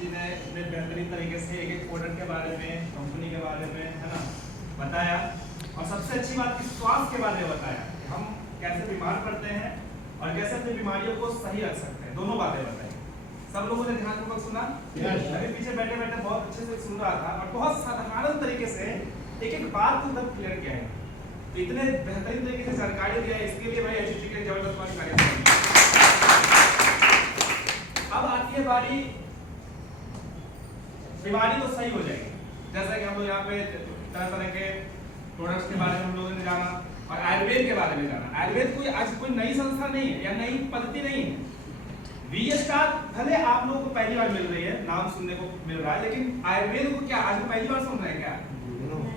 जी ने इतने बेहतरीन तरीके से एक एक प्रोडक्ट के बारे में, कंपनी के बारे में, है ना, बताया। और सबसे अच्छी बात कि स्वास्थ्य के बारे में बताया कि हम कैसे बीमार पड़ते हैं और कैसे अपनी बीमारियों को सही रख सकते हैं। दोनों बातें बताई। सब लोगों ने ध्यानपूर्वक सुना। अभी पीछे बैठे बैठे बहुत अच्छे से सुन रहा था और बहुत साधारण तरीके से एक एक बात को एकदम क्लियर किया है। तो इतने बेहतरीन तरीके से जानकारी दिया है, इसके लिए भाई एचयूटी के जबरदस्त कार्य। अब आती है बारी, बीमारी तो सही हो जाएगी। जैसा कि हम लोग यहाँ पे तरह तरह के प्रोडक्ट्स के बारे में हम लोगों ने जाना और आयुर्वेद के बारे में जाना। आयुर्वेद कोई आज कोई नई संस्था नहीं है या नई पद्धति नहीं है। वी स्टार भले आप लोगों को पहली बार मिल रही है, नाम सुनने को मिल रहा है, लेकिन आयुर्वेद को क्या आज पहली बार सुन रहे हैं क्या?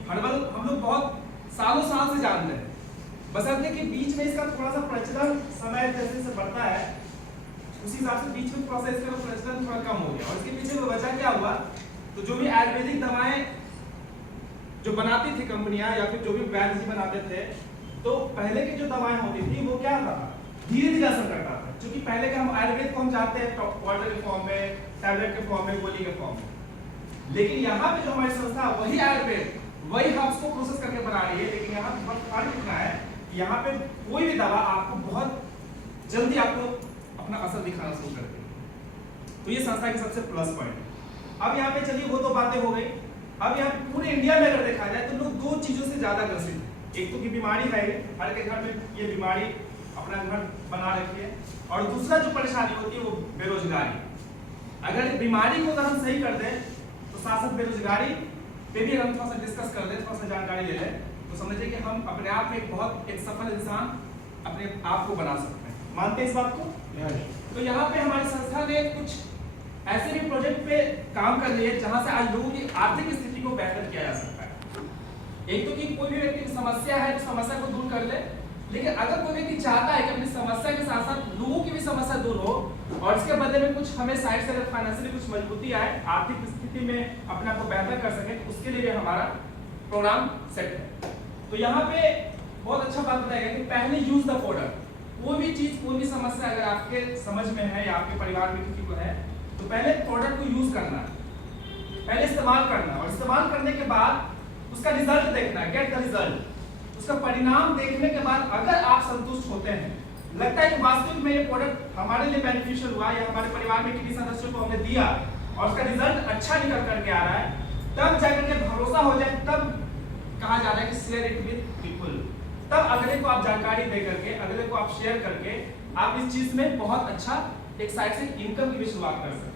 हर्बल हम लोग बहुत सालों साल से जानते हैं, बशर्ते कि बीच में इसका थोड़ा सा प्रचलन समय जैसे जैसे बढ़ता है उसी हिसाब से बीच में थोड़ा सा इसका प्रचलन थोड़ा कम हो गया। और इसके पीछे वजह क्या हुआ? तो जो भी आयुर्वेदिक दवाएं जो बनाती थी कंपनियां या फिर जो भी वैद्य जी बनाते थे, तो पहले की जो दवाएं होती थी वो क्या था, धीरे धीरे असर करता था। क्योंकि पहले के हम आयुर्वेद को हम जानते हैं पाउडर के फॉर्म में, टैबलेट के फॉर्म में, गोली के फॉर्म में। लेकिन यहाँ पे जो हमारी संस्था वही आयुर्वेद वही हर्ब्स को प्रोसेस करके बना रही है। लेकिन यहाँ बहुत फर्क इतना है कि यहाँ पे कोई भी दवा आपको बहुत जल्दी आपको अपना असर दिखाना शुरू करती है। तो ये संस्था की सबसे प्लस पॉइंट। अब यहाँ पे चलिए वो तो बातें हो गई। अब यहाँ पूरे इंडिया में अगर देखा जाए तो लोग दो चीजों से ज्यादा ग्रसित है। एक तो की बीमारी है, हर के घर में ये बीमारी अपना घर बना रखी है, और दूसरा जो परेशानी होती है वो बेरोजगारी। अगर बीमारी को अगर हम सही कर दें तो साथ साथ बेरोजगारी पे भी हम थोड़ा सा डिस्कस कर लें, थोड़ा सा जानकारी ले लें, तो समझिए कि हम अपने आप में एक सफल इंसान अपने आप को बना सकते हैं। मानते हैं इस बात को? तो यहाँ पे हमारी संस्था ने कुछ ऐसे भी प्रोजेक्ट पे काम कर लिए जहां से आज लोगों की आर्थिक स्थिति को बेहतर किया जा सकता है। एक तो कि कोई भी व्यक्ति की समस्या है तो समस्या को दूर कर ले, लेकिन अगर कोई व्यक्ति चाहता है कि अपनी समस्या के साथ साथ लोगों की भी समस्या दूर हो और इसके बदले में कुछ हमें साइड से फाइनेंशियली कुछ मजबूती आए, आर्थिक स्थिति में अपने आप को बेहतर कर सके, तो उसके लिए भी हमारा प्रोग्राम सेट है। तो यहाँ पे बहुत अच्छा बात बताया गया कि पहले यूज द प्रोडक्ट। कोई भी चीज, कोई भी समस्या अगर आपके समझ में है या आपके परिवार में किसी को है, तो पहले प्रोडक्ट को यूज करना, पहले इस्तेमाल करना, और इस्तेमाल करने के बाद उसका रिजल्ट देखना, गेट द रिजल्ट। उसका परिणाम देखने के बाद अगर आप संतुष्ट होते हैं, लगता है कि वास्तविक में ये प्रोडक्ट हमारे लिए बेनिफिशियल हुआ या हमारे परिवार में किसी सदस्य को हमने दिया और उसका रिजल्ट अच्छा निकल करके आ रहा है, तब जाकर के भरोसा हो जाए, तब कहा जा रहा है कि शेयर इट विद पीपल। तब अगले को आप जानकारी दे करके, अगले को आप शेयर करके आप इस चीज में बहुत अच्छा एक साइड से इनकम की भी शुरुआत कर सकते हैं।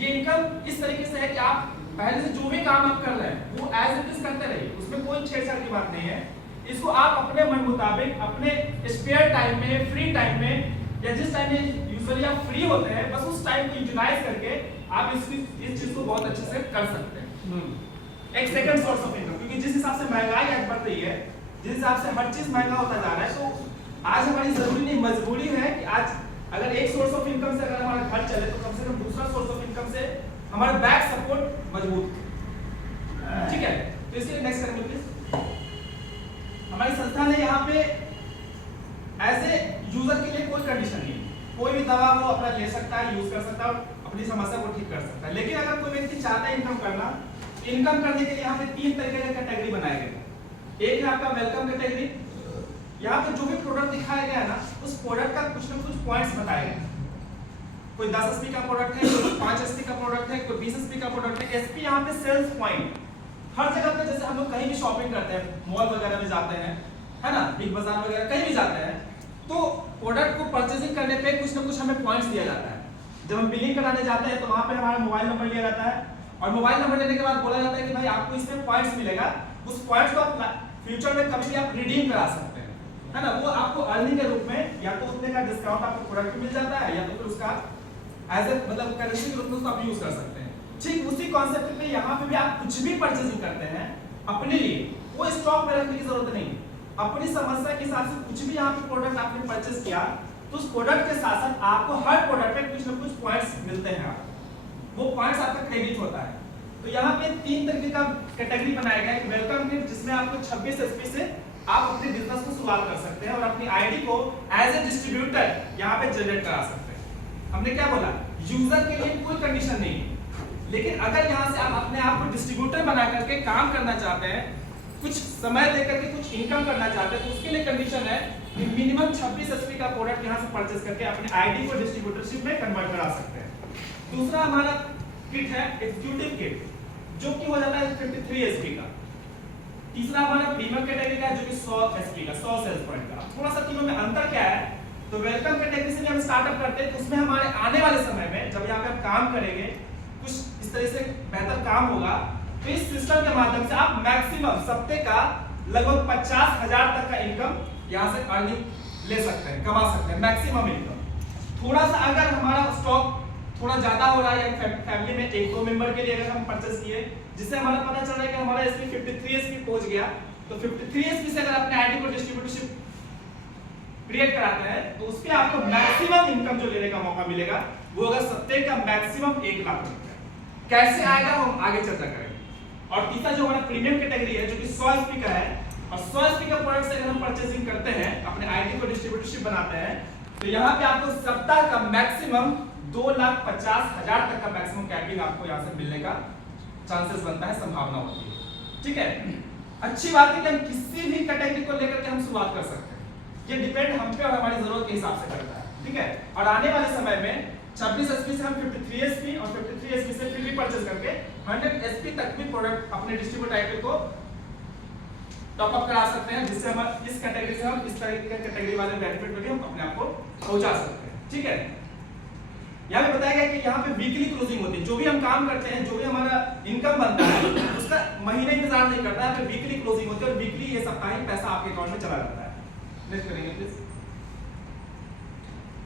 ये इनकम इस तरीके से है कि आप पहले से जो भी काम आप कर रहे हैं वो एज इट इज करते रहिए, उसमें कोई छेड़छाड़ की बात नहीं है। इसको आप अपने मन मुताबिक अपने स्पेयर टाइम में, फ्री टाइम में, या जिस टाइम में यूजुअली आप फ्री होते हैं, बस उस टाइम को यूटिलाइज करके आप इस चीज को बहुत अच्छे से कर सकते हैं। एक सेकंड सोर्स ऑफ इनकम, क्योंकि जिस हिसाब से महंगाई आज बढ़ रही है, जिस हिसाब से हर चीज महंगा होता जा रहा है, तो आज हमारी जरूरी नहीं मजबूरी है कि आज अगर एक सोर्स ऑफ इनकम से अगर हमारा घर चले तो कम से कम दूसरा सोर्स ऑफ इनकम से हमारा बैक सपोर्ट मजबूत, ठीक है। तो इसलिए नेक्स्ट करेंगे प्लीज। हमारी संस्था ने यहाँ पे एज ए यूजर के लिए कोई कंडीशन नहीं, कोई भी दवा वो अपना ले सकता है, यूज कर सकता है और अपनी समस्या को ठीक कर सकता है। लेकिन अगर कोई व्यक्ति चाहता है इनकम करना, इनकम करने के लिए यहाँ पे 3 तरीके के कैटेगरी बनाए गए। एक है आपका वेलकम कैटेगरी। यहाँ पे जो भी प्रोडक्ट दिखाया गया है ना, उस प्रोडक्ट का कुछ ना कुछ पॉइंट्स बताए गए। कोई 10 एसपी का प्रोडक्ट है, कोई 5 एसपी का प्रोडक्ट है, कोई 20 एसपी का प्रोडक्ट है। एसपी यहाँ पे सेल्स पॉइंट हर जगह पे, जैसे हम लोग कहीं भी शॉपिंग करते हैं, मॉल वगैरह में जाते हैं, है ना, बिग बाजार वगैरह कहीं भी जाते हैं, तो प्रोडक्ट को परचेसिंग करने पे कुछ ना कुछ हमें पॉइंट्स दिया जाता है। जब हम बिलिंग कराने जाते हैं तो वहाँ पे हमारा मोबाइल नंबर लिया जाता है, और मोबाइल नंबर लेने के बाद बोला जाता है कि भाई आपको इसमें पॉइंट्स मिलेगा, उस पॉइंट्स को आप फ्यूचर में कभी भी आप रिडीम करा सकते हैं, है ना। वो आपको अर्निंग के रूप में या तो उतने का डिस्काउंट आपको प्रोडक्ट मिल जाता है, या तो फिर उसका एज ए मतलब करेंसी के रूप में उसको आप यूज कर सकते हैं। ठीक उसी कॉन्सेप्ट पे यहाँ पे भी आप कुछ भी परचेसिंग करते हैं अपने लिए, वो स्टॉक में रखने की जरूरत नहीं। अपनी समस्या के हिसाब से कुछ भी यहाँ पे प्रोडक्ट आपने परचेस किया, तो उस प्रोडक्ट के साथ साथ आपको हर प्रोडक्ट पे कुछ ना कुछ पॉइंट्स मिलते हैं, वो पॉइंट्स आपका क्रेडिट होता है। तो यहाँ पे 3 तरीके का कैटेगरी बनाया गया है। वेलकम गिफ्ट, जिसमें आपको 26 एसपी से आप अपने बिजनेस को शुरुआत कर सकते हैं और अपनी आईडी को एज ए डिस्ट्रीब्यूटर यहाँ पे जनरेट करा सकते हैं। हमने क्या बोला, यूजर के लिए कोई कंडीशन नहीं, लेकिन अगर यहाँ से आप अपने आप को डिस्ट्रीब्यूटर बना करके काम करना चाहते हैं, कुछ समय देकर के कुछ इनकम करना चाहते हैं, तो उसके लिए कंडीशन है कि मिनिमम 26 एचपी का प्रोडक्ट यहाँ से परचेस करके अपने आईडी को डिस्ट्रीब्यूटरशिप में कन्वर्ट करा सकते हैं। दूसरा हमारा किट है एग्जीक्यूटिव किट, जो कि हो जाता है 53 एचपी का। तीसरा हमारा प्रीमियम कैटेगरी का जो कि 100 एचपी का, 100 सेल्स पॉइंट का। थोड़ा सा तीनों में अंतर क्या है, तो वेलकम कैटेगरी से जब हम स्टार्टअप करते हैं तो उसमें हमारे आने वाले समय में जब यहाँ पे हम काम करेंगे, कुछ इस तरह से बेहतर काम होगा, तो इस सिस्टम के माध्यम से आप मैक्सिमम सप्ते का लगभग 50,000 तक का इनकम यहाँ से अर्निंग ले सकते हैं, कमा सकते हैं, मैक्सिमम इनकम। थोड़ा सा अगर हमारा स्टॉक थोड़ा ज्यादा हो रहा है या फैमिली में एक दो मेंबर के लिए अगर हम परचेस किए, जिससे हमारा पता चल रहा है कि हमारा एसपी 53 एसपी पहुंच गया, तो 53 एसपी से अगर अपने आईडी को डिस्ट्रीब्यूटरशिप क्रिएट कराते हैं, तो उस पे आपको मैक्सिमम इनकम जो लेने का मौका मिलेगा वो अगर सप्ते का मैक्सिमम 1 लाख रुपए। कैसे आएगा हम आगे चर्चा करेंगे। और तीसरा जो हमारा प्रीमियम कैटेगरी है जो कि 100 एचपी का है, और 100 एचपी का प्रोडक्ट से अगर हम परचेसिंग करते हैं, अपने आईडी को डिस्ट्रीब्यूटरशिप बनाते हैं, तो यहाँ पे आपको सप्ताह का मैक्सिमम 2,50,000 तक का मैक्सिमम कैपिंग आपको यहाँ से मिलने का चांसेस बनता है, संभावना होती है। ठीक है, अच्छी बात है कि हम किसी भी कैटेगरी को लेकर के हम शुरुआत कर सकते हैं, ये डिपेंड हम पे और हमारी जरूरत के हिसाब से करता है। ठीक है, और आने वाले समय में 26 एचपी से हम 53 एचपी और 53 एचपी से फिर भी परचेस करके 100 एचपी तक भी प्रोडक्ट अपने डिस्ट्रीब्यूटर आईडी को टॉप अप करा सकते हैं, जिससे हम इस कैटेगरी से हम इस तरह के कैटेगरी वाले बेनिफिट में भी हम अपने आप को पहुंचा सकते हैं। ठीक है, यहाँ पे बताया गया कि यहाँ पे वीकली क्लोजिंग होती है, जो भी हम काम करते हैं, जो भी हमारा इनकम बनता है उसका महीने इंतजार नहीं करता है, फिर वीकली क्लोजिंग होती है और वीकली ये साप्ताहिक पैसा आपके अकाउंट में चला जाता है। नेक्स्ट करेंगे प्लीज।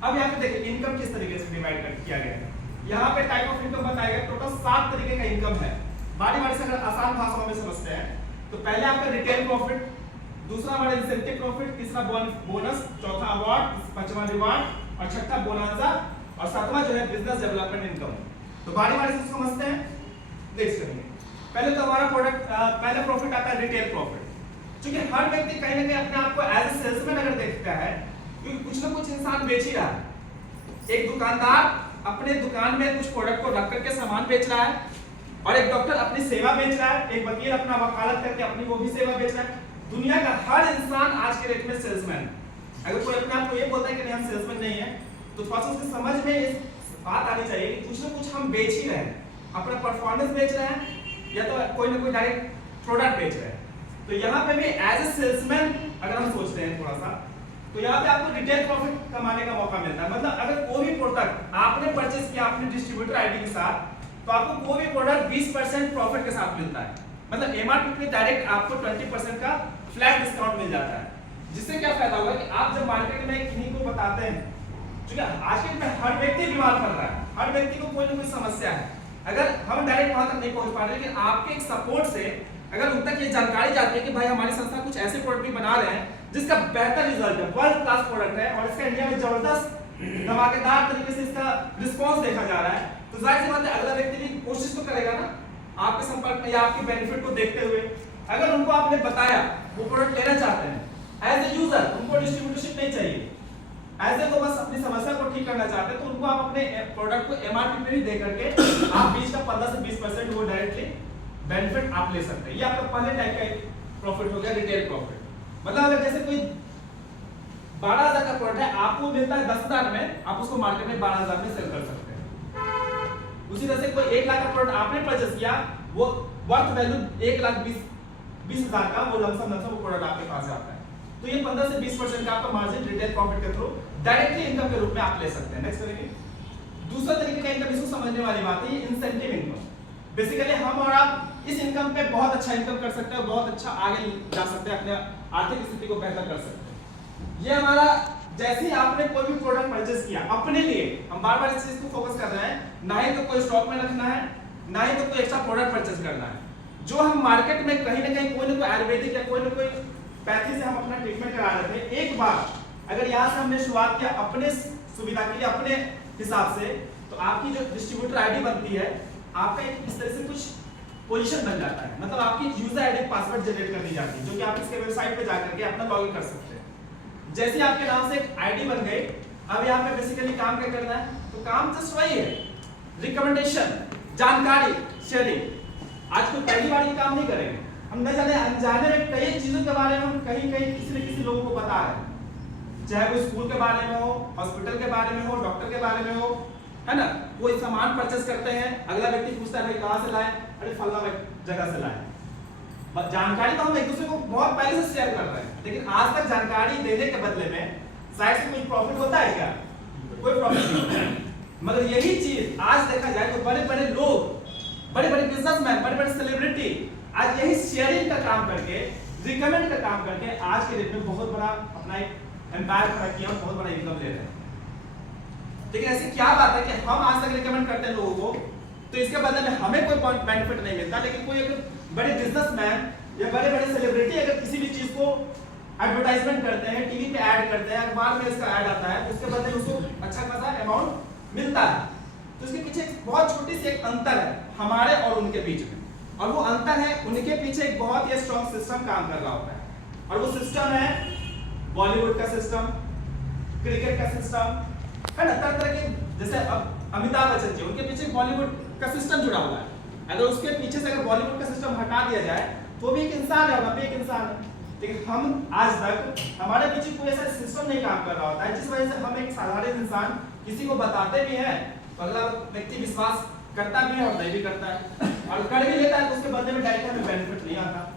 अब यहाँ पे देखिए इनकम किस तरीके से डिवाइड किया गया है। यहाँ पे टाइप ऑफ इनकम बताया गया, टोटल 7 तरीके का इनकम है। बारी बारी से अगर आसान भाषाओं में समझते हैं तो पहले आपका रिटेल प्रॉफिट, दूसरा हमारा इंसेंटिव प्रॉफिट, तीसरा बोनस, चौथा अवार्ड, पांचवा रिवार्ड और छठा बोनांजा और सातवां जो है बिजनेस डेवलपमेंट इनकम। तो बारी बारी से समझते हैं, देख करेंगे। पहले तो हमारा प्रोडक्ट पहला प्रॉफिट आता है रिटेल प्रॉफिट, क्योंकि हर व्यक्ति कहीं ना कहीं अपने आप को एज ए सेल्समैन अगर देखता है, क्योंकि कुछ ना कुछ इंसान बेच ही रहा है। एक दुकानदार अपने दुकान में कुछ प्रोडक्ट को रख करके सामान बेच रहा है, और एक डॉक्टर अपनी सेवा बेच रहा है, एक वकील अपना वकालत करके अपनी वो भी सेवा बेच रहा है। दुनिया का हर इंसान आज के डेट में सेल्समैन है। अगर कोई अपने आप को ये बोलता है कि नहीं हम सेल्समैन नहीं है, तो थोड़ा सा उसकी समझ में इस बात आनी चाहिए कि कुछ ना कुछ हम बेच ही रहे हैं, अपना परफॉर्मेंस बेच रहे हैं या तो कोई ना कोई डायरेक्ट प्रोडक्ट बेच रहे हैं। तो यहाँ पे भी एज ए सेल्समैन अगर हम सोचते हैं थोड़ा सा, तो यहाँ पे आपको रिटेल प्रॉफिट कमाने का मौका मिलता है। मतलब अगर कोई भी प्रोडक्ट आपने परचेस किया अपने डिस्ट्रीब्यूटर आईडी के साथ, तो आपको कोई भी प्रोडक्ट 20% प्रॉफिट के साथ मिलता है। मतलब एमआरपी पे डायरेक्ट आपको 20% का फ्लैट डिस्काउंट मिल जाता है, जिससे क्या फायदा होगा कि आप जब मार्केट में किन्हीं को बताते हैं, क्योंकि आज के में हर व्यक्ति बीमार पड़ रहा है, हर व्यक्ति को कोई ना कोई समस्या है। अगर हम डायरेक्ट वहां तक नहीं पहुंच पा रहे, लेकिन आपके एक सपोर्ट से अगर उन तक ये जानकारी जाती है कि भाई हमारी संस्था कुछ ऐसे प्रोडक्ट भी बना रहे हैं जिसका बेहतर रिजल्ट है, वर्ल्ड क्लास प्रोडक्ट है और इसका इंडिया में जबरदस्त धमाकेदार तरीके से इसका रिस्पांस देखा जा रहा है, तो जाहिर सी बात है अगला व्यक्ति भी कोशिश तो करेगा ना आपके संपर्क में या आपके बेनिफिट को देखते हुए। अगर उनको आपने बताया वो प्रोडक्ट लेना चाहते हैं, एज ए यूजर उनको डिस्ट्रीब्यूटरशिप नहीं चाहिए, एज ए को बस अपनी समस्या को ठीक करना चाहते हैं, तो उनको आप अपने प्रोडक्ट को एमआरपी पे भी दे करके आप बीच का 15 से 20% वो डायरेक्टली बेनिफिट आप ले सकते हैं। ये आपका पहले टाइप का प्रॉफिट हो गया, रिटेल प्रॉफिट। मतलब अगर जैसे कोई 12,000 का प्रोडक्ट है, आपको मिलता है 10,000 में, आप उसको मार्केट में 12,000 में सेल कर सकते हैं। उसी तरह से कोई 1 लाख का प्रोडक्ट आपने परचेस किया, वो वर्थ वैल्यू 1,20,000 का वो लमसम वो प्रोडक्ट आपके पास आता है। तो ये 15 से 20% का आपका मार्जिन रिटेल प्रॉफिट के थ्रू डायरेक्टली इनकम के रूप में आप ले सकते हैं। नेक्स्ट करेंगे। दूसरा तरीके का इनकम, इसको समझने वाली बात है, ये इंसेंटिव इनकम। बेसिकली हम और आप इस इनकम पे बहुत अच्छा इनकम कर सकते हैं, बहुत अच्छा आगे जा सकते हैं, अपने आर्थिक स्थिति को बेहतर कर सकते हैं। ये हमारा जैसे ही आपने कोई भी प्रोडक्ट परचेस किया अपने लिए, हम बार-बार इस चीज को फोकस कर रहे हैं, ना ही तो कोई स्टॉक में रखना है, ना ही तो कोई एक्स्ट्रा प्रोडक्ट परचेस करना है। जो हम मार्केट में कहीं ना कहीं कोई ना कोई आयुर्वेदिक या कोई ना कोई पैथी से हम अपना ट्रीटमेंट करा रहे थे, एक बार अगर यहाँ से हमने शुरुआत किया अपने सुविधा के लिए, अपने हिसाब से, तो आपकी जो डिस्ट्रीब्यूटर आईडी बनती है, आपका एक इस तरह से कुछ पोजीशन बन जाता है। मतलब आपकी यूजर आईडी पासवर्ड जनरेट कर दी जाती है, जो कि आप इसके वेबसाइट पे जाकर के अपना लॉगिन कर सकते हैं। जैसे आपके नाम से एक आईडी बन गई, अब यहाँ पे बेसिकली काम क्या करना है, तो काम जस्ट वही है, रिकमेंडेशन। जानकारी शेयरिंग। आज कोई पहली बार ये काम नहीं करेंगे, हम न जाने अनजाने में कई चीजों के बारे में हम कहीं किसी न किसी लोगों को बता रहे हैं, चाहे वो स्कूल के बारे में हो, हॉस्पिटल के बारे में हो, डॉक्टर के बारे में हो, है ना। कोई सामान परचेस करते हैं, अगला व्यक्ति पूछता है भाई कहाँ से लाए, अरे फलाना जगह से लाए। जानकारी तो हम एक दूसरे को बहुत पहले से शेयर कर रहे हैं, लेकिन आज तक जानकारी देने के बदले में साइड से कुछ प्रॉफिट होता है क्या? कोई प्रॉफिट नहीं होता है। मगर यही चीज आज देखा जाए तो बड़े बड़े लोग, बड़े बड़े बिजनेसमैन, बड़े बड़े सेलिब्रिटी आज यही शेयरिंग का काम करके, रिकमेंड का काम करके आज के डेट में बहुत बड़ा अपना एक एम्पायर खड़ा किया, बहुत बड़ा इनकम ले रहे हैं। लेकिन ऐसी क्या बात है कि हम आज तक रिकमेंड करते हैं लोगों को, तो इसके बदले में हमें कोई बेनिफिट नहीं मिलता, लेकिन कोई एक बड़े बिजनेसमैन या बड़े बड़े सेलिब्रिटी अगर किसी भी चीज को एडवर्टाइजमेंट करते हैं, टीवी पे ऐड करते हैं, अखबार में इसका ऐड आता है, उसके बदले उसको अच्छा खासा अमाउंट मिलता है। तो इसके पीछे एक बहुत छोटी सी एक अंतर है हमारे और उनके बीच में, और वो अंतर है उनके पीछे एक बहुत ही स्ट्रॉन्ग सिस्टम काम कर रहा होता है, और वो सिस्टम है बॉलीवुड का सिस्टम, क्रिकेट का सिस्टम, है ना। तरह तरह के, जैसे अब अमिताभ बच्चन जी, उनके पीछे बॉलीवुड का सिस्टम जुड़ा हुआ है। अगर उसके पीछे से अगर बॉलीवुड का सिस्टम हटा दिया जाए तो भी एक इंसान है, वहां पे एक इंसान है। लेकिन हम आज तक हमारे पीछे कोई ऐसा सिस्टम नहीं काम कर रहा होता है, जिस वजह से हम एक साधारण इंसान किसी को बताते भी हैं तो अगला व्यक्ति विश्वास करता भी है और नहीं भी करता है, और कर भी लेता है तो उसके बदले में डायरेक्ट हमें बेनिफिट नहीं आता।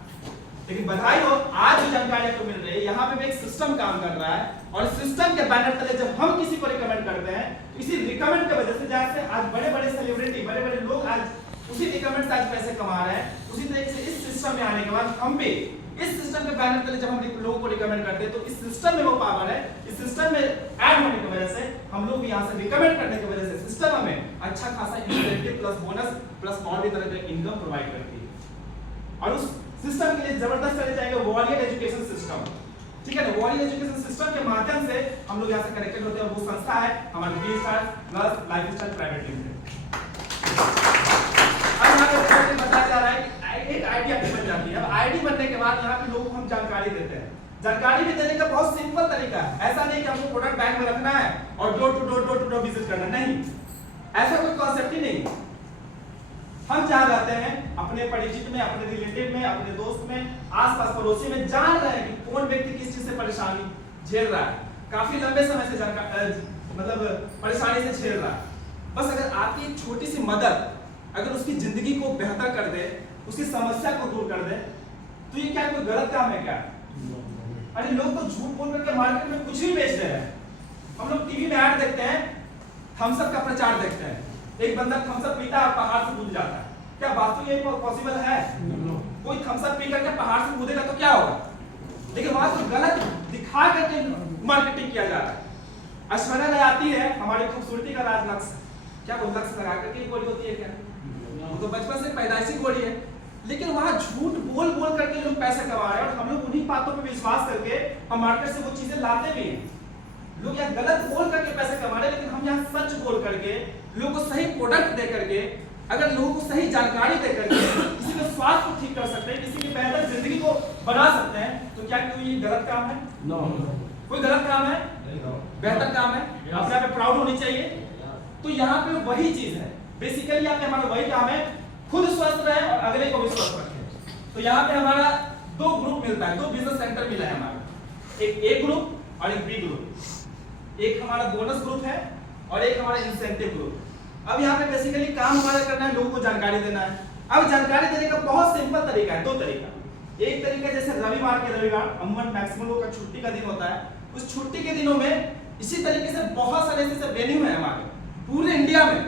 लेकिन बधाई हो, आज जो जानकारी आपको मिल रही है, यहाँ पे भी एक सिस्टम काम कर रहा है, और सिस्टम के बैनर तले जब हम किसी को रिकमेंड करते हैं, इसी रिकमेंड की वजह से जैसे आज बड़े बड़े सेलिब्रिटी, बड़े बड़े लोग आज उसी रिकमेंड से आज पैसे कमा रहे हैं, उसी तरीके से इस सिस्टम में आने के बाद हम भी इस सिस्टम के बैनर तले जब हम लोगों को रिकमेंड करते हैं, तो इस सिस्टम में वो पावर है, इस सिस्टम में ऐड होने की वजह से हम लोग यहाँ से रिकमेंड करने की वजह से सिस्टम हमें अच्छा खासा इंसेंटिव प्लस बोनस प्लस और भी तरह के इनकम प्रोवाइड करती है। और उस सिस्टम के लिए जबरदस्त चले जाएंगे वॉरियर एजुकेशन सिस्टम, ठीक है ना। वॉरियर एजुकेशन सिस्टम के माध्यम से हम लोग यहाँ से कनेक्टेड होते हैं, वो संस्था है हमारी V Star Plus Lifestyle Private Limited. अब यहाँ पे बताया जा रहा है कि एक आईडी आपकी बन जाती है। अब आईडी बनने के बाद यहाँ पे लोगों को हम जानकारी देते हैं। जानकारी भी देने का बहुत सिंपल तरीका है, ऐसा नहीं कि हमको प्रोडक्ट बैंक में रखना है और डोर टू डोर विजिट करना, नहीं, ऐसा कोई कॉन्सेप्ट ही नहीं। हम जहाँ रहते हैं, अपने परिचित में, अपने रिलेटिव में, अपने दोस्त में, आसपास पड़ोसी में जान रहे हैं कि कौन व्यक्ति किस चीज से परेशानी झेल रहा है, काफी लंबे समय से मतलब परेशानी से झेल रहा है। बस अगर आपकी एक छोटी सी मदद अगर उसकी जिंदगी को बेहतर कर दे, उसकी समस्या को दूर कर दे, तो ये क्या कोई गलत काम है क्या? अरे लोग तो झूठ बोल करके मार्केट में कुछ भी बेच रहे हैं। हम लोग टीवी में ऐड देखते हैं, थम्स अप का प्रचार देखते हैं, एक बंदा थम्स अप पीता है पहाड़ से कूद जाता है, क्या वास्तव ये पॉसिबल है? कोई थम्स अप पी करके पहाड़ से कूदेगा तो क्या होगा? लेकिन वहां तो गलत दिखा करके मार्केटिंग किया जा रहा है। ऐश्वर्या राय आती है, हमारी खूबसूरती का राज लक्ष्य, क्या वो लक्ष्य लगा करके गोली होती है क्या? वो तो बचपन से पैदाइशी गोली है। लेकिन वहां झूठ बोल बोल करके लोग पैसे कमा रहे हैं, और हम लोग उन्हीं बातों पे विश्वास करके हम मार्केट से वो चीजें लाते भी हैं। लोग यहाँ गलत बोल करके पैसे कमा रहे हैं, लेकिन हम यहाँ सच बोल करके लोगों को सही प्रोडक्ट दे करके, अगर लोगों को सही जानकारी दे करके किसी के स्वास्थ्य को ठीक कर सकते हैं, किसी की बेहतर जिंदगी को बना सकते हैं, तो क्या कोई गलत काम है? कोई गलत काम है? बेहतर काम है, अपने आप पे प्राउड होनी चाहिए। तो यहाँ पे वही चीज है, बेसिकली यहाँ पे हमारा वही काम है, खुद स्वस्थ रहे और अगले को भी स्वस्थ रखें। तो यहाँ पे हमारा दो ग्रुप मिलता है, दो बिजनेस सेंटर मिला है हमारा, एक ए ग्रुप और एक बी ग्रुप। एक हमारा बोनस ग्रुप है और एक हमारा इंसेंटिव ग्रुप। अब यहाँ पे बेसिकली काम हमारा करना है, लोगों को जानकारी देना है। अब जानकारी देने का बहुत सिंपल तरीका है, दो तरीका। एक तरीका जैसे रविवार के रविवार अमूमन मैक्सिमम लोग का छुट्टी का दिन होता है, उस छुट्टी के दिनों में इसी तरीके से बहुत सारे ऐसे वेन्यू है हमारे पूरे इंडिया में,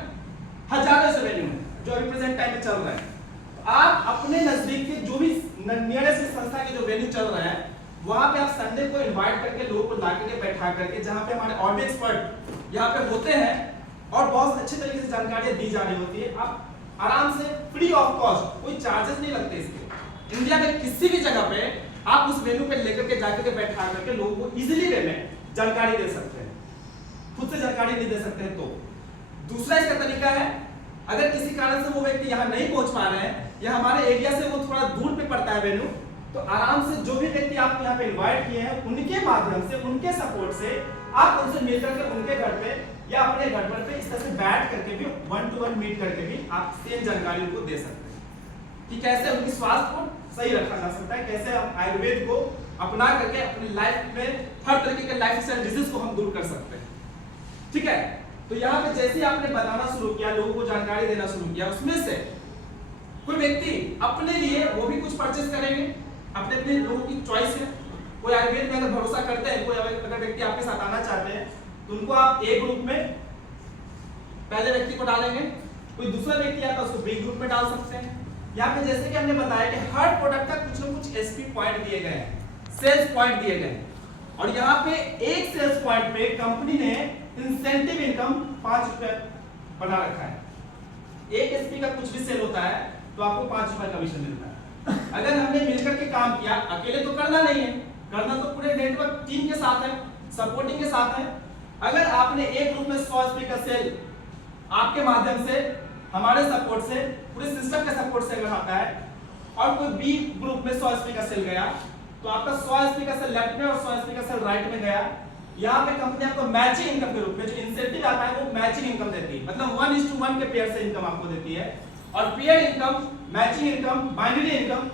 हजारों से वेन्यू है जो अभी प्रेजेंट टाइम में चल रहे हैं। तो आप अपने नजदीक के जो भी नियरेस्ट संस्था के जो वेन्यू चल रहे हैं, वहां पे आप संडे को इनवाइट करके लोगों को ला करके बैठा करके, जहां पे हमारे ऑडियो एक्सपर्ट यहाँ पे होते हैं और बहुत अच्छे तरीके से जानकारियां दी जा रही होती है, आप आराम से फ्री ऑफ कॉस्ट, कोई चार्जेस नहीं लगते इसके। इंडिया में किसी भी जगह पे आप उस वेन्यू पे लेकर के जाकर के बैठा करके लोगों को इजीली वे में जानकारी दे सकते हैं, खुद से जानकारी नहीं दे सकते हैं। तो दूसरा इसका तरीका है, अगर किसी कारण से वो व्यक्ति यहाँ नहीं पहुंच पा रहे हैं या हमारे एरिया से वो थोड़ा दूर पे पड़ता है वेन्यू, तो आराम से जो भी व्यक्ति आपको यहाँ पे इनवाइट किए हैं, उनके माध्यम से, उनके सपोर्ट से आप उनसे मिलकर के उनके घर पे या अपने घर पर पे इस तरह से बैठ करके भी 1 to 1 मीट करके भी आप सेम जानकारी उनको दे सकते हैं कि कैसे उनकी स्वास्थ्य को सही रखा जा सकता है, कैसे हम आयुर्वेद को अपना करके अपनी लाइफ में हर तरीके के लाइफ स्टाइल डिजीज को हम दूर कर सकते हैं। ठीक है, तो यहाँ पे जैसे आपने बताना शुरू किया, लोगों को जानकारी देना शुरू किया, उसमें से कोई व्यक्ति अपने लिए वो भी कुछ परचेज करेंगे, अपने अपने लोगों की चॉइस है। कोई आयुर्वेद में अगर भरोसा करते हैं, कोई अगर व्यक्ति आपके साथ आना चाहते हैं तो उनको आप ए ग्रुप में पहले व्यक्ति को डालेंगे, कोई दूसरा व्यक्ति आता है उसको बी ग्रुप में डाल सकते हैं। यहाँ पे जैसे कि हमने बताया कि हर प्रोडक्ट का कुछ ना कुछ एसपी पॉइंट दिए गए हैं, सेल्स पॉइंट दिए गए हैं, और यहाँ पे एक सेल्स पॉइंट पे कंपनी ने इंसेंटिव इनकम 5 रुपए बना रखा है। एक एसपी का कुछ भी सेल होता है तो आपको 5 रुपए कमीशन मिलता है। अगर हमने मिलकर के काम किया, अकेले तो करना नहीं है, करना तो पूरे नेटवर्क टीम के साथ है, सपोर्टिंग के साथ है। अगर आपने एक ग्रुप में 100 एसपी का सेल आपके माध्यम से, हमारे सपोर्ट से, पूरे सिस्टम के सपोर्ट से अगर आता है, और कोई बी ग्रुप में 100 एसपी का सेल गया, तो आपका 100 एसपी का सेल लेफ्ट में और 100 एसपी का सेल राइट में गया, यहाँ पे कंपनी आपको मैचिंग इनकम के रूप में जो इंसेंटिव आता है वो मैचिंग इनकम देती है, मतलब 1:1 के पेयर से इनकम आपको देती है। और pair income, matching income, binary income,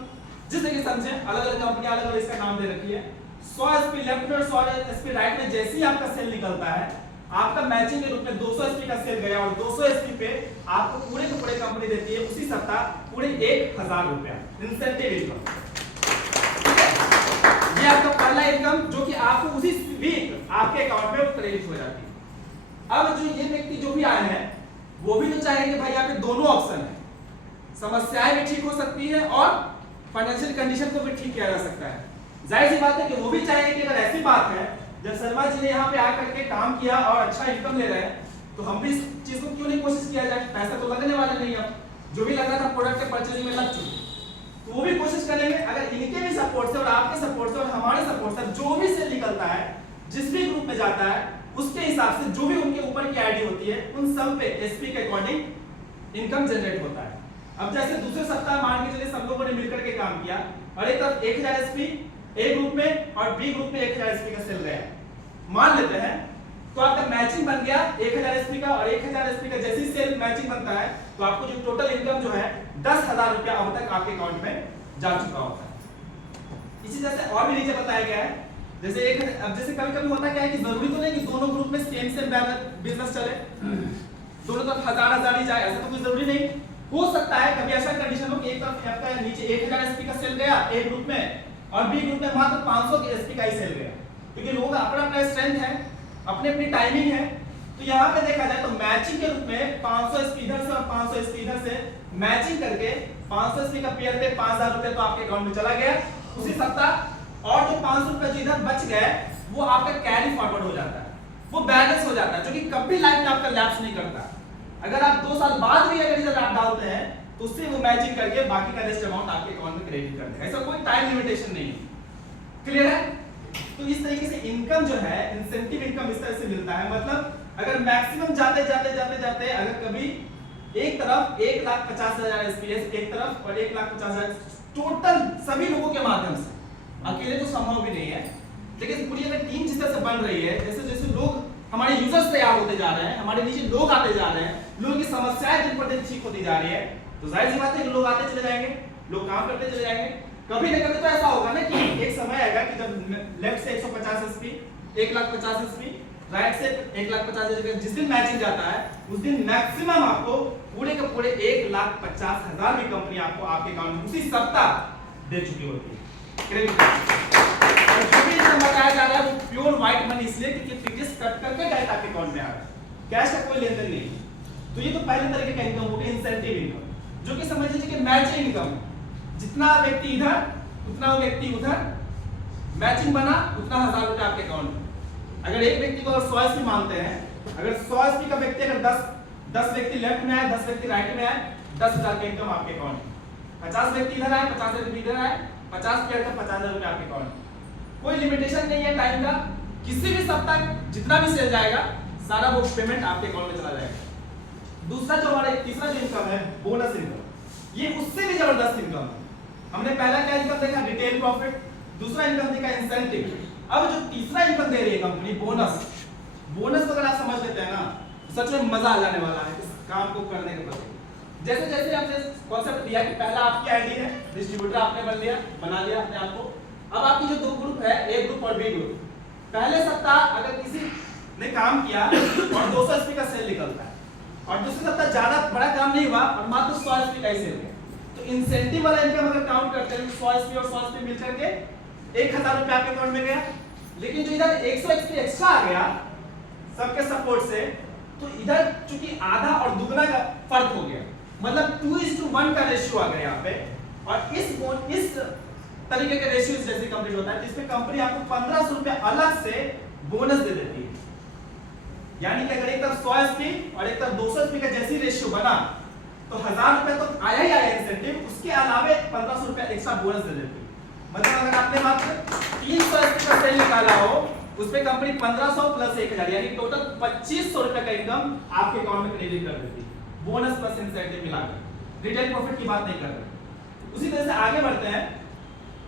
जिस तरीके से समझे, अलग-अलग कंपनी अलग-अलग इसका नाम दे रखी है। 100 एसपी लेफ्ट में और 100 एसपी राइट में जैसे ही आपका सेल निकलता है, आपका मैचिंग के रूप में 200 एसपी का सेल गया और 200 एसपी पे आपको पूरे के पूरे कंपनी देती है उसी सप्ताह पूरे 1000 रुपया इंसेंटिव इनकम। ये आपका पहला इनकम जो कि आपको उसी वीक आपके अकाउंट में क्रेडिट हो जाती है। अब जो ये व्यक्ति जो भी आए हैं वो भी तो चाहेंगे कि भाई यहाँ पे दोनों ऑप्शन है, समस्याएं भी ठीक हो सकती है और फाइनेंशियल कंडीशन को भी ठीक किया जा सकता है। जाहिर सी बात है कि वो भी चाहेंगे कि अगर ऐसी बात है, जब शर्मा जी ने यहाँ पे आकर के काम किया और अच्छा इनकम ले रहे हैं तो हम भी इस चीज को क्यों नहीं कोशिश किया जाए, पैसा तो लगने वाला नहीं है, जो भी लग रहा था प्रोडक्ट के परचेजिंग में लग चुके, तो वो भी कोशिश करेंगे। अगर इनके भी सपोर्ट से और आपके सपोर्ट से और हमारे सपोर्ट से जो भी सेल निकलता है, जिस भी ग्रुप में जाता है, उसके हिसाब से जो भी उनके ऊपर की आईडी होती है उन सब पे एसपी के अकॉर्डिंग इनकम जनरेट होता है। अब जैसे दूसरे सप्ताह मान के चलिए सब लोगों ने मिलकर के काम किया और एक तरफ 1000 एसपी ए ग्रुप में और बी ग्रुप में 1000 एसपी का सेल गया, मान लेते हैं, तो आपका मैचिंग बन गया 1000 एसपी का, और 1000 एसपी का जैसे ही सेल मैचिंग बनता है तो आपको जो टोटल इनकम जो है 10,000 रुपया अब तक आपके अकाउंट में जा चुका होता है। इसी तरह से और भी नीचे बताया गया है, जैसे अब जैसे कभी-कभी होता क्या है कि जरूरी तो नहीं कि दोनों ग्रुप में सेम बिजनेस चले, दोनों तरफ 1000 ही जाए, ऐसा तो कोई जरूरी नहीं। हो सकता है कभी ऐसा कंडीशन हो कि एक तरफ आपका नीचे 1000 एसपी का सेल गया ए ग्रुप में और बी ग्रुप में मात्र 500 के एसपी का ही सेल गया, क्योंकि लोगों का अपना स्ट्रेंथ है, अपनी अपनी टाइमिंग है। तो यहाँ पे देखा जाए तो मैचिंग के रूप में 500 एसपी इधर से और 500 एसपी इधर से मैचिंग करके 500 एसपी का पेयर पे 5000 रुपए तो आपके अकाउंट में चला गया उसी सप्ताह, और जो 500 रुपए जो इधर बच गए वो आपका कैरी फॉरवर्ड हो जाता है, वो बैलेंस हो जाता है, जो कि कभी लाइफ में आपका लैप्स नहीं करता। अगर आप 2 साल बाद भी अगर इधर आप डालते हैं तो उससे वो मैचिंग करके बाकी का रेस्ट अमाउंट आपके अकाउंट में क्रेडिट कर देगा, ऐसा कोई टाइम लिमिटेशन नहीं है। क्लियर है? तो इस तरीके से इनकम जो है, इंसेंटिव इनकम इस तरह से मिलता है। मतलब अगर मैक्सिमम जाते जाते अगर कभी एक तरफ 1,50,000 एसपीएस एक तरफ और 1,50,000 टोटल सभी लोगों के माध्यम से, अकेले तो संभव भी नहीं है, लेकिन पूरी अगर टीम जिस तरह से बन रही है, जैसे जैसे लोग हमारे यूजर्स तैयार होते जा रहे हैं, हमारे नीचे लोग आते जा रहे हैं, लोगों की समस्याएं दिन पर दिन ठीक होती जा रही है, तो जाहिर सी बात है कि लोग आते चले जाएंगे, लोग काम करते चले जाएंगे। कभी ना कभी तो ऐसा होगा ना कि एक समय आएगा कि जब लेफ्ट से 150 एसपी 1,50,000 एसपी राइट से 1,50,000 एसपी जिस दिन मैचिंग जाता है उस दिन मैक्सिमम आपको पूरे के पूरे 1,50,000 भी कंपनी आपको आपके अकाउंट में उसी सप्ताह दे चुकी होती है क्रेडिट। और जो भी इसमें बताया जा रहा है वो प्योर व्हाइट मनी, इसलिए क्योंकि टिकट्स कट करके डायरेक्ट आपके अकाउंट में आ रहा है, कैश का कोई लेन देन नहीं। तो ये तो पहले तरीके का इनकम हो गया इंसेंटिव इनकम, जो कि समझ लीजिए कि मैचिंग इनकम, जितना व्यक्ति इधर उतना वो व्यक्ति उधर, मैचिंग बना उतना 1000 रुपए आपके अकाउंट में। अगर एक व्यक्ति को अगर 100 एसपी मानते हैं, अगर 100 एसपी का व्यक्ति अगर 10 व्यक्ति लेफ्ट में आए, 10 व्यक्ति राइट में आए, 10,000 का इनकम आपके अकाउंट में। 50 व्यक्ति इधर आए, 50 व्यक्ति इधर आए, 50 प्लेयर का 50,000 रुपए आपके अकाउंट में। कोई लिमिटेशन नहीं है टाइम का, किसी भी सप्ताह जितना भी सेल जाएगा सारा वो पेमेंट आपके अकाउंट में चला जाएगा। दूसरा जो हमारा तीसरा जो इनकम है बोनस इनकम, ये उससे भी जबरदस्त इनकम है। हमने पहला क्या इनकम देखा, रिटेल प्रॉफिट, दूसरा इनकम देखा इंसेंटिव। अब जो तीसरा इनकम दे रही है कंपनी बोनस, बोनस अगर आप समझ लेते हैं ना सच में मजा आ जाने वाला है इस काम को करने के प्रति। जैसे जैसे हमने कॉन्सेप्ट दिया कि पहला आपकी आईडी है, डिस्ट्रीब्यूटर आपने बना लिया अपने आप को। अब आपकी जो दो ग्रुप है, ए ग्रुप और बी ग्रुप, पहले सप्ताह अगर किसी ने काम किया और 200 एसपी का सेल निकलता है और दूसरे सप्ताह ज्यादा बड़ा काम नहीं हुआ और मात्र 100 एसपी का ही सेल गया, तो इंसेंटिव वाला इनकम अगर काउंट करते हैं 100 एसपी और 100 एसपी मिलकर के 1000 रुपए आपके अकाउंट में गया। लेकिन जो इधर 100 एसपी एक्स्ट्रा आ गया सबके सपोर्ट से, तो इधर चूंकि आधा और दुगना का फर्क हो गया, मतलब 2:1 का रेशियो आ गया यहाँ पे। और इस तरीके के रेशियो जैसे कंप्लीट होता है जिसमें कंपनी आपको 1500 रुपए अलग से बोनस दे देती है। यानी कि अगर एक तरफ 100 एसपी और एक तरफ 200 एसपी का जैसी रेशियो बना तो 1000 रुपए तो आया ही आया इंसेंटिव, उसके अलावे 1500 रुपए एक्स्ट्रा बोनस दे देती है। मतलब अगर आपने मात्र 300 एसपी का सेल निकाला हो, उस पे कंपनी 1500 प्लस 1000 यानी टोटल 2500 रुपए का इनकम आपके अकाउंट में क्रेडिट कर देती है, बोनस प्लस इंसेंटिव मिलाकर। रिटेल प्रॉफिट की बात नहीं कर रहे। उसी तरह से आगे बढ़ते हैं।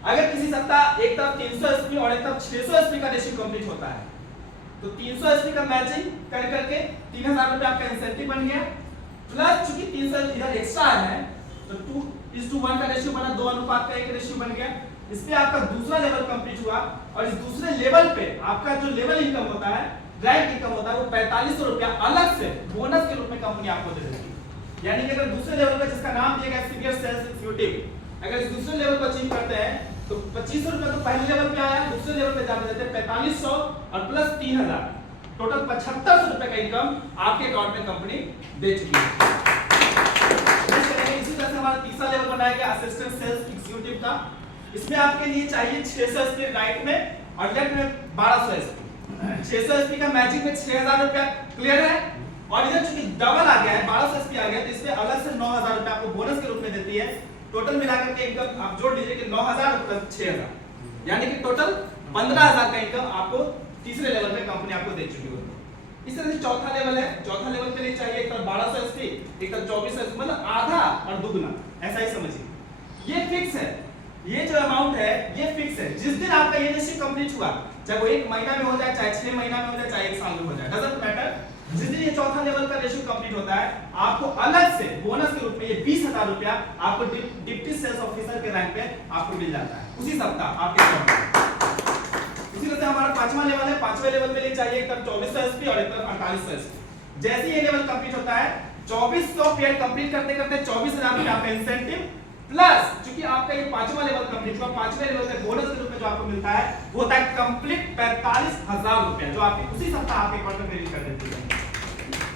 अगर किसी सप्ताह एक तरफ 300 एसपी और एक तरफ 600 एसपी का रेशियो कंप्लीट होता है, तो 300 एसपी का मैचिंग कर करके 3000 रुपए आपका इंसेंटिव बन गया, प्लस चूंकि 300 इधर एक्स्ट्रा है तो 2:1 का रेशियो बना, 2 अनुपात का 1 रेशियो बन गया। इस पे आपका दूसरा लेवल कंप्लीट हुआ और इस दूसरे लेवल पे आपका जो लेवल इनकम होता है, डायरेक्ट इनकम होता है, वो 4500 रुपया अलग से बोनस के रूप में कंपनी आपको दे देती है। यानी कि अगर दूसरे लेवल पे जिसका नाम दिया गया सीनियर सेल्स एग्जीक्यूटिव, अगर इस दूसरे लेवल को अचीव करते हैं तो 2500 रुपया तो पहले लेवल पे आया, दूसरे लेवल पे जाते देते 4500 और प्लस 3000, टोटल 7500 रुपए का इनकम आपके अकाउंट में कंपनी दे चुकी है। इसी तरह से हमारा तीसरा लेवल बनाया गया असिस्टेंट सेल्स एग्जीक्यूटिव का। इसमें आपके लिए चाहिए 600 एसपी राइट में और लेफ्ट में 1200 एसपी। 600 एसपी का मैचिंग में 6000 रुपया क्लियर है और इधर चूंकि डबल आ गया है, 1200 एसपी आ गया, तो इसमें अलग से 9000 रुपया आपको बोनस के रूप में देती है। टोटल मिलाकर के इनकम आप जोड़ लीजिए कि 9000 प्लस 6000 यानी कि टोटल 15000 का इनकम आपको तीसरे लेवल पे कंपनी आपको दे चुकी है। इस तरह से चौथा लेवल है। चौथा लेवल के लिए चाहिए एक तरफ 1200 एसपी, एक तरफ 2400 एसपी, मतलब आधा और दुगना, ऐसा ही समझिए। ये फिक्स है, ये जो अमाउंट है ये फिक्स है। जिस दिन आपका ये रेशियो कंप्लीट हुआ, चाहे वो 1 महीना में हो जाए, चाहे 6 महीना में हो जाए, चाहे 1 साल में हो जाए, डजंट मैटर, जिस दिन ये चौथा लेवल का रेशियो कंप्लीट होता है, आपको अलग से बोनस के रूप में ये 20000 रुपया आपको डिप्टी सेल्स ऑफिसर के रैंक पे आपको मिल जाता है उसी सप्ताह आपके अकाउंट में। इसी तरह से हमारा पांचवा लेवल है। पांचवे लेवल के लिए चाहिए एक तरफ 2400 एसपी और एक तरफ 4800 एसपी। जैसे ये लेवल कंप्लीट होता है, 2400 पेयर कंप्लीट करते करते 24000 रुपया आपका इंसेंटिव, प्लस क्योंकि आपका ये पांचवा लेवल कंप्लीट हुआ, पांचवे लेवल के बोनस के रूप में जो आपको मिलता है वो होता है कंप्लीट 45000 रुपया, जो आपके उसी सप्ताह आपके अकाउंट में क्रेडिट कर देती है।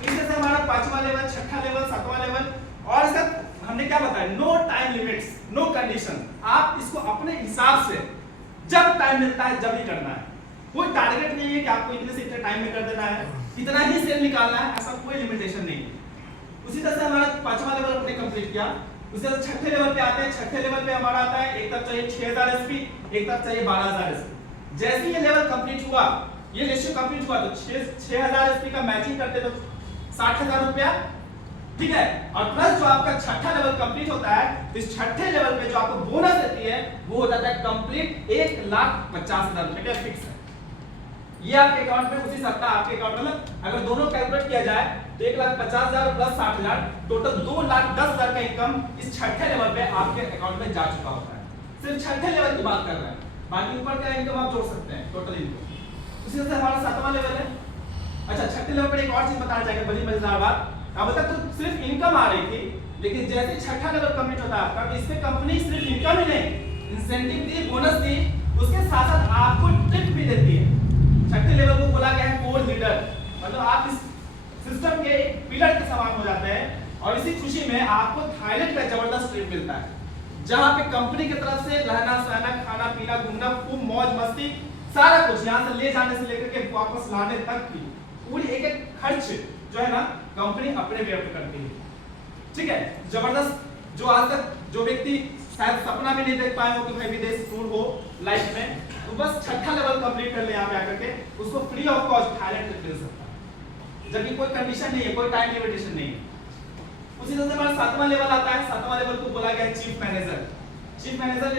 इसी से हमारा पांचवा लेवल, छठा लेवल, सातवां लेवल, और इसका हमने क्या बताया, no time limits, no condition. आप इसको अपने हिसाब से जब टाइम मिलता है जब ही करना है। कोई टारगेट नहीं है कि आपको इतने से इतने टाइम में कर देना है, इतना ही सेल निकालना है, ऐसा कोई लिमिटेशन नहीं है। उसी तरह से हमारा पांचवा लेवल हमने कंप्लीट किया। उसके बाद छठे लेवल पे आते हैं। छठे लेवल पे हमारा आता है एक तरफ चाहिए 6000 एसपी, एक तरफ चाहिए 12000 एसपी। जैसे ये लेवल कंप्लीट हुआ, ये रेशियो कंप्लीट हुआ, तो 6000 एसपी का मैचिंग करते तो 60000 रुपया, ठीक है। और प्लस जो आपका छठा लेवल कंप्लीट होता है, तो इस छठे लेवल पे जो आपको बोनस देती है वो हो जाता है कंप्लीट 1,50,000 रुपए का फिक्स है। ये आपके अकाउंट में उसी सप्ताह आपके अकाउंट में अगर दोनों कैलकुलेट किया जाए तो 1,50,000 प्लस 60,000 टोटल 2,10,000 का इनकम इस छठे लेवल पे आपके अकाउंट में जा चुका होता है। सिर्फ छठे लेवल की बात कर रहे हैं, बाकी ऊपर का इनकम आप जोड़ सकते हैं टोटल इनकम। उसी तरह से हमारा सातवां लेवल है। अच्छा, छठे लेवल पर एक और चीज बताना चाहिए, बड़ी मजेदार बात। अब तक तो सिर्फ इनकम आ रही थी, लेकिन जैसे छठा लेवल कंप्लीट होता है आपका, इस पे कंपनी सिर्फ इनकम ही नहीं, इंसेंटिव दी, बोनस दी, उसके साथ साथ आपको टिप भी देती है। छठे लेवल को बोला गया है कोर लीडर, मतलब आप इस सिस्टम के एक पिलर के समान हो जाते हैं। और इसी खुशी में आपको थाईलैंड का जबरदस्त ट्रिप मिलता है, जहां पे कंपनी की तरफ से रहना सहना, खाना पीना, घूमना, खूब मौज मस्ती, सारा कुछ यहाँ से ले जाने से लेकर के वापस लाने तक की पूरी एक एक खर्च जो है ना कंपनी अपने व्यय करती है। ठीक है, जबरदस्त। जो आज तक जो व्यक्ति शायद सपना भी नहीं देख पाए हो कि भाई विदेश टूर हो लाइफ में, तो बस छठा लेवल कंप्लीट कर ले यहाँ पे आकर के, उसको free of cost Thailand trip मिल सकता है, जबकि कोई कंडीशन नहीं है, कोई टाइम लिमिटेशन नहीं है। उसी तरह से हमारा सातवां लेवल आता है। सातवां लेवल को बोला गया है chief manager. Chief manager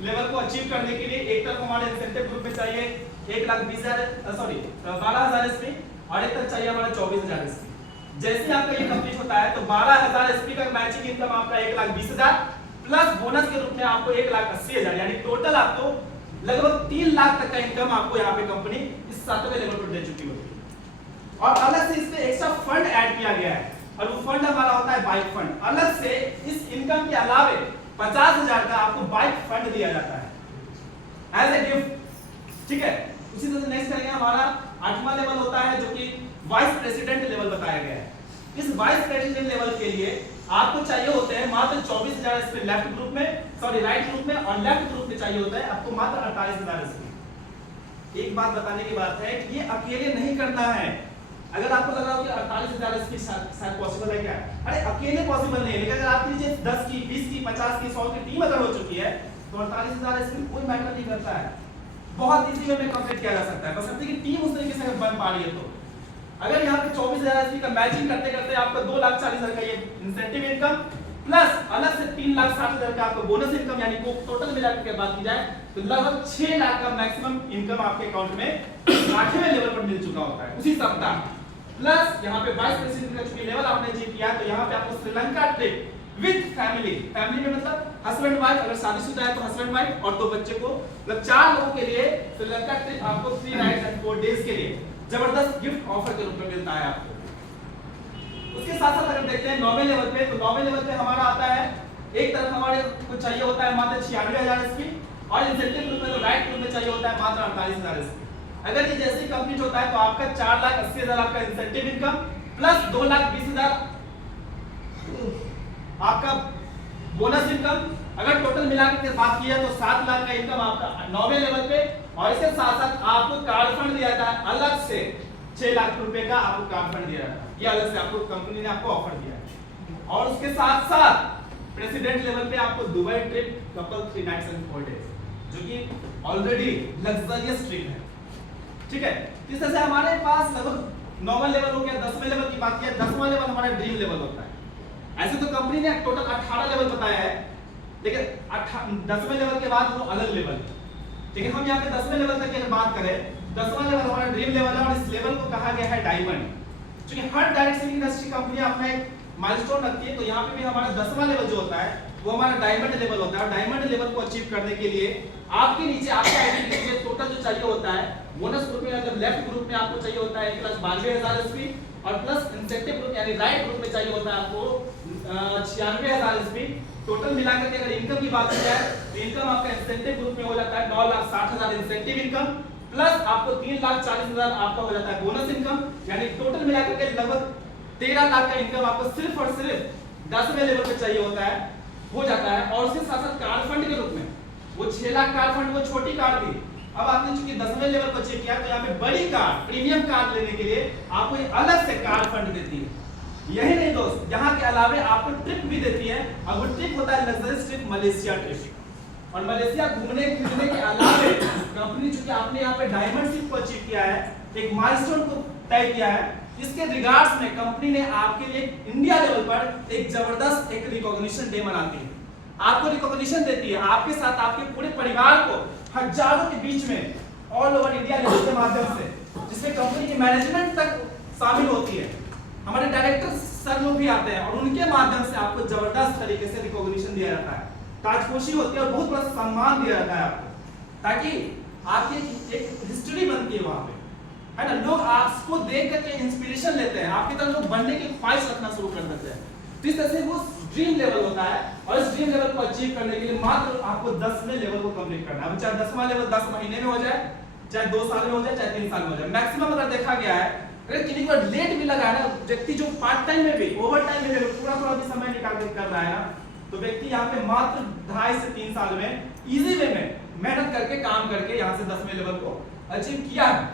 level को अचीव करने के लिए एक तरफ हमारे इंसेंटिव ग्रुप में चाहिए 1,20,000 12,000 एसपी और एक तरफ चाहिए हमारा 24,000 एसपी। जैसे आपका ये कंप्लीट होता है तो 12,000 एसपी का मैचिंग इनकम आपका 1,20,000 प्लस बोनस के रूप में आपको 1,80,000 यानी टोटल आपको लगभग 3 लाख तक का इनकम आपको यहाँ पे कंपनी इस 7वें लेवल पर दे चुकी होती है। और अलग से इस पे एक्स्ट्रा फंड ऐड किया गया है और वो फंड हमारा होता है बाइक फंड। अलग से इस इनकम के अलावे 50,000 का आपको बाइक फंड दिया जाता है एज ए गिफ्ट। ठीक है, उसी तरह से नेक्स्ट करेंगे हमारा 8वां लेवल होता है जो कि वाइस प्रेसिडेंट लेवल बताया गया है। इस वाइस प्रेसिडेंट लेवल के लिए आपको चाहिए होते हैं मात्र 24,000 इसमें लेफ्ट ग्रुप में, सॉरी राइट ग्रुप में, और लेफ्ट ग्रुप में चाहिए होता है आपको मात्र 48,000 इसमें। एक बात बताने की बात है कि ये अकेले नहीं करना है। अगर आपको लग रहा हो कि 48,000 इसकी शायद पॉसिबल है क्या, अरे अकेले पॉसिबल नहीं है, लेकिन अगर आप लीजिए 10 की 20 की 50 की 100 की टीम अगर हो चुकी है तो 48,000 इसमें कोई मैटर नहीं करता है, बहुत इजी वे में कंप्लीट किया जा सकता है, बस कि टीम उस तरीके से बन पा रही है। तो अगर यहाँ पे 24,000 एसपी का मैचिंग करते करते आपको 2,40,000 का ये इंसेंटिव इनकम प्लस अलग से 3,60,000 का आपको बोनस इनकम यानी को टोटल मिलाकर के बात की जाए तो लगभग 6 लाख का मैक्सिमम इनकम आपके अकाउंट में 8वें लेवल पर मिल चुका होता है उसी सप्ताह। प्लस यहाँ पे वाइस प्रेसिडेंट का चूंकि लेवल आपने अचीव किया तो यहाँ पे आपको Sri Lanka trip with family, family में मतलब हस्बैंड वाइफ, अगर शादीशुदा है तो हस्बैंड वाइफ और 2 बच्चे को, मतलब 4 लोगों के लिए श्रीलंका ट्रिप आपको 3 नाइट्स एंड 4 डेज के लिए जबरदस्त गिफ्ट ऑफर के रूप में मिलता है आपको। उसके साथ साथ अगर देखते हैं 9वें लेवल पे, तो 9वें लेवल पे हमारा आता है एक तरफ हमारे को चाहिए होता है मात्र 96,000 एसपी और इंसेंटिव ग्रुप में तो राइट ग्रुप में चाहिए होता है मात्र 48,000 एसपी। अगर ये जैसे ही कंप्लीट होता है तो आपका 4,80,000 आपका इंसेंटिव इनकम प्लस 2,20,000 आपका बोनस इनकम, अगर टोटल मिलाकर के बात किया तो 7 लाख का इनकम आपका 9वें लेवल पे। और इसके साथ साथ आपको कार्ड फंड दिया जाता है अलग से 6 लाख रुपए का आपको कार्ड फंड दिया जाता है, ये अलग से आपको कंपनी ने आपको ऑफर दिया है। और उसके साथ साथ प्रेसिडेंट लेवल पे आपको Dubai trip couple 3 nights and 4 days जो कि ऑलरेडी लग्जरियस ट्रिप है। ठीक है, इस तरह से हमारे पास लगभग 9वां लेवल हो गया। 10वें लेवल की बात किया, 10वां लेवल हमारा ड्रीम लेवल होता है। ऐसे तो कंपनी ने टोटल 18 लेवल बताया है, लेकिन 10वें लेवल के बाद वो अलग लेवल, लेकिन हम यहाँ पे 10वें लेवल तक की अगर बात करें, 10वां लेवल हमारा ड्रीम लेवल है और इस लेवल को कहा गया है डायमंड। क्योंकि हर डायरेक्ट इंडस्ट्री कंपनी अपना एक माइलस्टोन रखती है, तो यहाँ पे भी हमारा 10वां लेवल जो होता है वो हमारा डायमंड लेवल होता है। और डायमंड लेवल को अचीव करने के लिए आपके नीचे आपका आईडी टोटल जो चाहिए होता है बोनस ग्रुप में, मतलब लेफ्ट ग्रुप में आपको चाहिए होता है 1,92,000 एसपी और प्लस इंसेंटिव ग्रुप यानी राइट ग्रुप में चाहिए होता है आपको 96,000 एसपी। टोटल मिलाकर के अगर इनकम की बात की जाए तो इनकम आपका इंसेंटिव ग्रुप में हो जाता है 9,60,000 इंसेंटिव इनकम प्लस आपको 3,40,000 आपका हो जाता है बोनस इनकम, यानी टोटल मिलाकर के लगभग 13 लाख का इनकम आपको सिर्फ और सिर्फ 10वें लेवल पे चाहिए होता है, हो जाता है। और उसके साथ साथ कार्ड फंड के रूप में वो 6 लाख कार्ड फंड वो छोटी कार्ड थी, अब आपने चूंकि 10वें लेवल को चेक किया तो यहाँ पे बड़ी कार्ड प्रीमियम कार्ड लेने के लिए आपको अलग से कार्ड फंड देती है। यही नहीं दोस्त, यहाँ के अलावे आपको ट्रिप भी देती है और वो ट्रिप होता है लग्जरियस ट्रिप मलेशिया ट्रिप। और मलेशिया घूमने फिरने के अलावे कंपनी चूंकि आपने यहाँ पे डायमंड शिप को अचीव किया है, एक माइलस्टोन को तय किया है, इसके रिगार्ड्स में कंपनी ने आपके लिए इंडिया लेवल पर एक जबरदस्त एक रिकॉग्निशन डे मनाती है, आपको रिकॉग्निशन देती है, आपके साथ आपके पूरे परिवार को हजारों के बीच में ऑल ओवर इंडिया लेवल के माध्यम से, जिसमें कंपनी की मैनेजमेंट तक शामिल होती है, हमारे डायरेक्टर सर लोग भी आते हैं और उनके माध्यम से आपको जबरदस्त तरीके से रिकॉग्निशन दिया जाता है, ताजपोशी होती है और बहुत बड़ा सम्मान दिया जाता है आपको, ताकि आपकी एक हिस्ट्री बनती है वहां पे, है ना। लोग आपको देख करके इंस्पिरेशन लेते हैं, आपकी तरह लोग बनने की ख्वाहिश रखना शुरू कर देते हैं। तो इस तरह से वो ड्रीम लेवल होता है और इस ड्रीम लेवल को अचीव करने के लिए मात्र आपको 10वें लेवल को कंप्लीट करना है। चाहे 10वां लेवल 10 महीने में हो जाए, चाहे 2 साल में हो जाए, चाहे 3 साल में हो जाए। मैक्सिमम अगर देखा गया है, अगर किसी को लेट भी लगा है ना, व्यक्ति जो पार्ट टाइम में भी ओवर टाइम में भी थोड़ा भी समय निकाल के कर रहा है ना, तो व्यक्ति यहाँ पे मात्र 2.5 से 3 साल में इजी वे में मेहनत करके काम करके यहाँ से 10वें लेवल को अचीव किया है।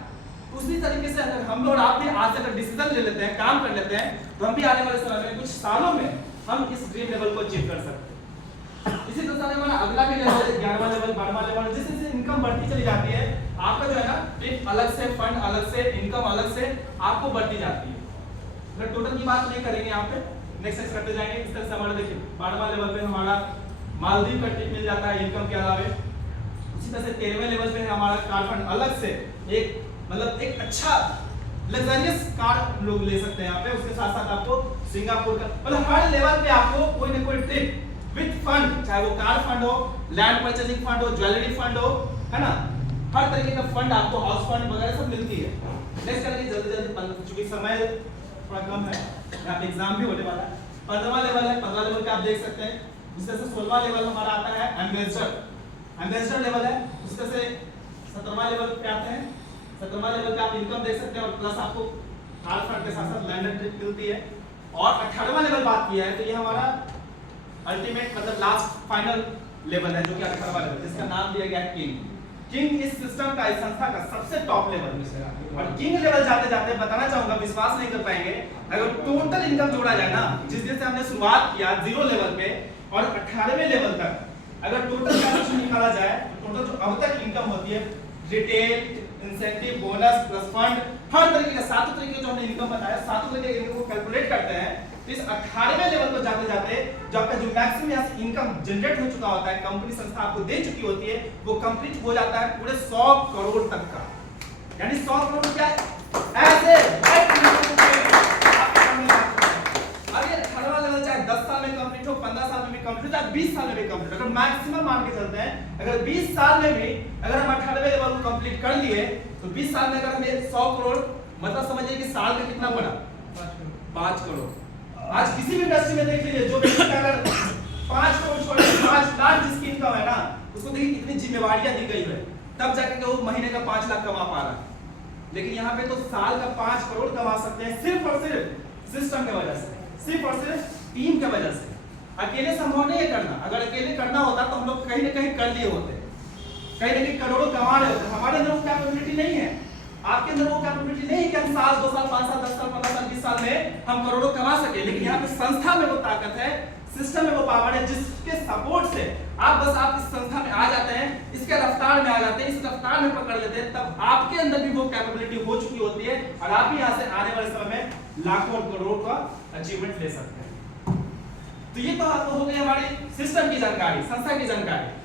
उसी तरीके से अगर हम लोग आप भी आज से अगर डिसीजन ले लेते हैं, काम कर लेते हैं, तो हम भी आने वाले समय में कुछ सालों में हम इस ड्रीम लेवल को अचीव कर सकते हैं। इसी तरह से हमारा अगला भी लेवल है 11वां लेवल, 12वां लेवल, जैसे जैसे इनकम बढ़ती चली जाती है, आपका जो है ना ट्रिप अलग से, फंड अलग से, इनकम अलग से आपको बढ़ती जाती है। अगर टोटल की बात नहीं करेंगे यहाँ पे, नेक्स्ट नेक्स्ट करते जाएंगे। इस तरह से हमारा देखिए 12वां लेवल पे हमारा मालदीव का ट्रिप मिल जाता है इनकम के अलावे। उसी तरह से 13वें लेवल पे हमारा कार फंड अलग से एक मतलब एक अच्छा लग्जरियस कार लोग ले सकते हैं यहाँ पे। उसके साथ साथ आपको सिंगापुर का मतलब हर लेवल पे आपको कोई ना कोई ट्रिप विद फंड, चाहे वो कार फंड हो, लैंड परचेजिंग फंड हो, ज्वेलरी फंड हो, है ना, हर तरीके का फंड आपको, हाउस फंड वगैरह सब मिलती है। नेक्स्ट करेंगे जल्दी जल्दी चूंकि समय थोड़ा कम है, यहाँ पे एग्जाम भी होने वाला है। 15वां लेवल है, 15 लेवल पे आप देख सकते हैं। इस तरह से 16वां लेवल हमारा आता है एम्बेसडर लेवल है। उस तरह से 17वां लेवल पे आते हैं। 17वां लेवल पे आप इनकम देख सकते हैं और प्लस आपको कार फंड के साथ साथ लैंड ट्रिप मिलती है। और 18वां लेवल बात किया है तो ये हमारा अल्टीमेट मतलब लास्ट फाइनल लेवल है जो कि 18वां लेवल, जिसका नाम दिया गया है किंग। किंग इस सिस्टम का, इस संस्था का सबसे टॉप लेवल है। और किंग लेवल जाते जाते बताना चाहूंगा, विश्वास नहीं कर पाएंगे, अगर टोटल इनकम जोड़ा जाए ना, जिस दिन से हमने शुरुआत किया 0 लेवल पे और 18वें लेवल तक, अगर टोटल कैलकुलेशन निकाला जाए तो टोटल जो अब तक इनकम होती है, retail, incentive, bonus plus fund, हर तरीके का 7 तरीके जो हमने इनकम बताया, 7 तरीके के इनकम को कैलकुलेट करते हैं तो इस 18वें लेवल पर जाते जाते जो आपका जो मैक्सिमम यहाँ से इनकम जनरेट हो चुका होता है, कंपनी संस्था आपको दे चुकी होती है, वो कंप्लीट हो जाता है पूरे 100 करोड़ तक का। यानी 100 करोड़ क्या है, ऐसे अगर 18वां लेवल चाहे 10 साल में कंप्लीट हो, 15 साल में भी कंप्लीट हो, चाहे 20 साल में भी कंप्लीट हो, अगर मैक्सिमम मान के चलते हैं, अगर 20 साल में भी अगर हम 18वें लेवल को कंप्लीट कर लिए तो 20 साल में अगर हमें 100 करोड़ मतलब समझिए कि साल में कितना पड़ा, 5 करोड़। आज किसी भी इंडस्ट्री में देख लीजिए, जो व्यक्ति का अगर 5 करोड़ छोड़ 5 लाख जिसकी इनकम है ना, उसको देखिए कितनी जिम्मेवारियां दी गई है, तब जाके के वो महीने का 5 लाख कमा पा रहा है। लेकिन यहाँ पे तो साल का 5 करोड़ कमा सकते हैं सिर्फ और सिर्फ सिस्टम की वजह से, सिर्फ और सिर्फ टीम की वजह से। अकेले संभव नहीं है करना। अगर अकेले करना होता तो हम लोग कहीं ना कहीं कर लिए होते, कहीं ना कहीं करोड़ों कमा रहे होते। हमारे अंदर वो कैपेबिलिटी नहीं है, आपके अंदर वो कैपेबिलिटी नहीं है कि हम साल 2 साल 5 साल 10 साल 15 साल 20 साल में हम करोड़ों कमा सके। लेकिन यहाँ पे संस्था में वो ताकत है, सिस्टम में वो पावर है, जिसके सपोर्ट से आप बस आप इस संस्था में आ जाते हैं, इसके रफ्तार में आ जाते हैं, इस रफ्तार में पकड़ लेते हैं, तब आपके अंदर भी वो कैपेबिलिटी हो चुकी होती है और आप भी यहाँ से आने वाले समय में लाखों और करोड़ों का अचीवमेंट ले सकते हैं। तो ये तो हो गई हमारी सिस्टम की जानकारी, संस्था की जानकारी।